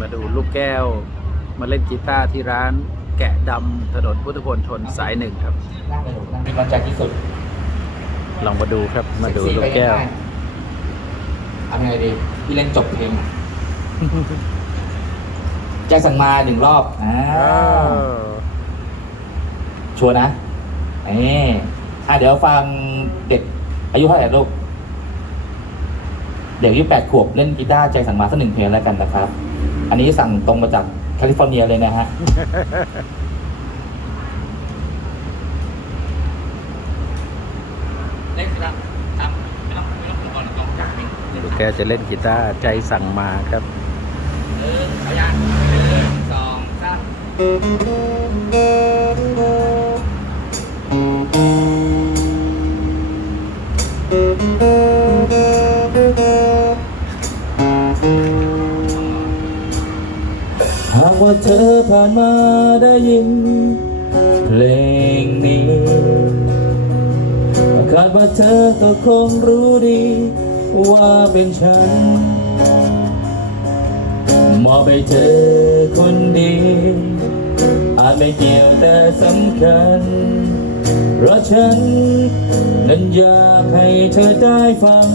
มาดูลูกแก้ว มาเล่นกีตาร์ที่ร้านแกะดำถนนพุทธพลทนสายหนึ่งครับนั่งเลยลูกนั่งมีกำลังใจที่สุด ลองมาดูครับ มาดูลูกแก้วเอาไงดี พี่เล่นจบเพลงแจ็คสันมาหนึ่งรอบอ่าชัวร์นะเอ้อะเดี๋ยวฟังเด็กอายุเท่าไหร่ลูกเด็กอายุแปดขวบเล่นกีตาร์แจ็คสันมาสักหนึ่งเพลงแล้วกันนะครับ อันนี้สั่งตรงมาจากแคลิฟอร์เนียเลยนะฮะเล่นครับทำไม่ต้องไม่ต้องก่อนออกจากนี่ลูกแก้วจะเล่นกีตาร์ใจสั่งมาครับ หนึ่งเอายังหนึ่งสองสามหากว่าเธอผ่านมาได้ยิน เพลงนี้คาดว่าเธอก็คงรู้ดี ว่าเป็นฉัน มอบให้เธอคนดีอาจไม่เกี่ยวแต่สำคัญ เพราะฉัน นั้นอยากให้เธอได้ฟัง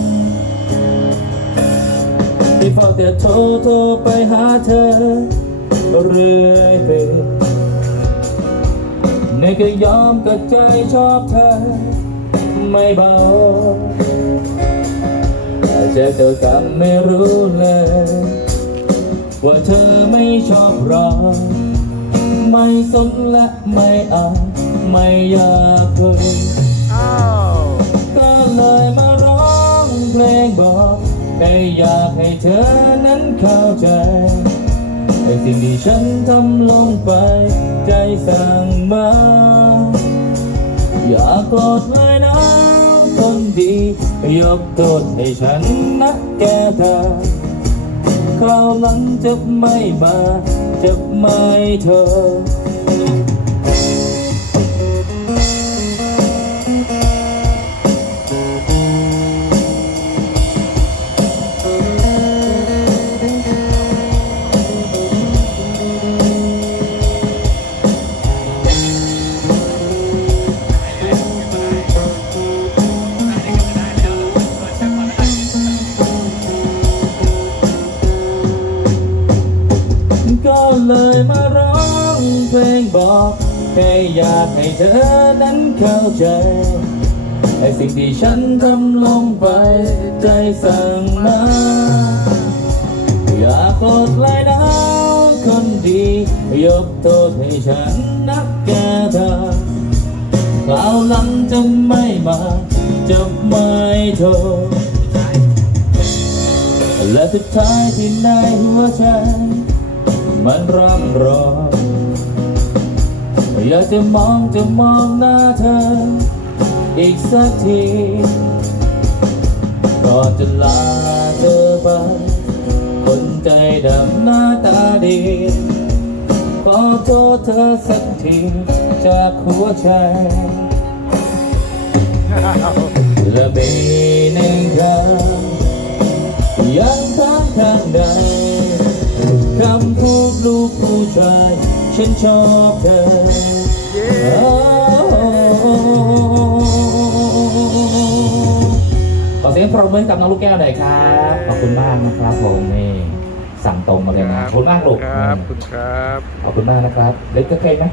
ที่เฝ้าแต่โทรโทรไปหาเธอ เรื่อยไปในก็ยอมกับใจชอบเธอ ไม่เบาแต่เจอเธอกลับไม่รู้เลย ว่าเธอไม่ชอบเราไม่สนและไม่เอาไม่อยากคุยอ้าวก็เลยมาร้องเพลงบอกแค่อยากให้เธอนั้นเข้าใจ ในสิ่งที่ฉันทำลงไป ใจสั่งมา อย่าโกรธเลยนะคนดียกโทษให้ฉันนะแกเธอคราวหลังจะไม่มาจะไม่เธอ บอกแค่อยากให้เธอนั้นเข้าใจไอ้สิ่งที่ฉันทำลงไปใจสั่งมาอย่าโกรธเลยนะคนดียกโทษให้ฉันนักแกเธอคราวหลังจะไม่มาจะไม่โทษและสุดท้ายที่ในหัวใจมันร่ำรอ อยากจะมองจะมองหน้าเธอ อีกสักทีก่อนจะลาเธอไปคนใจดำหน้าตาดี ขอโทษเธอสักทีจากหัวใจและมีหนึ่งคำยังค้างข้างในคำพูดลูกผู้ชายฉันชอบเธอ ยงปรบมือให้กับน้องลูกแก้วหน่อยครับ ขอบคุณมากนะครับผมนี่สั่งตรงมาเลยนะขอบคุณมากลูกครับคุณครับขอบคุณมากนะครับ เล็กก็เคยไหม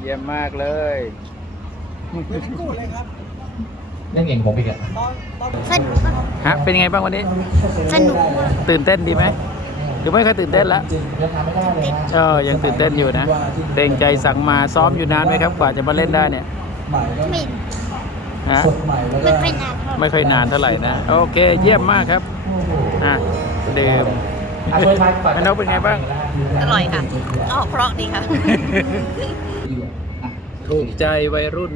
เยี่ยมมากเลยเล่นเก่งผมอีกอะสนุกครับฮะเป็นยังไงบ้างวันนี้ สนุกมากตื่นเต้นดีไหมหรือไม่ค่อยตื่นเต้นละจริงยังทำไม่ได้เลยฮะเออยังตื่นเต้นอยู่นะเต็งใจสั่งมาซ้อมอยู่นานไหมครับ กว่าจะมาเล่นได้เนี่ย ไม่ฮะไม่ค่อยนานเท่าไหร่ไม่ค่อยนานเท่าไหร่นะ โอเค เยี่ยมมากครับอะดื่มอะช่วยมาก่อนแม่นกเป็นไงบ้าง อร่อยค่ะอ๋อเพราะดีค่ะอะถูกใจวัยรุ่น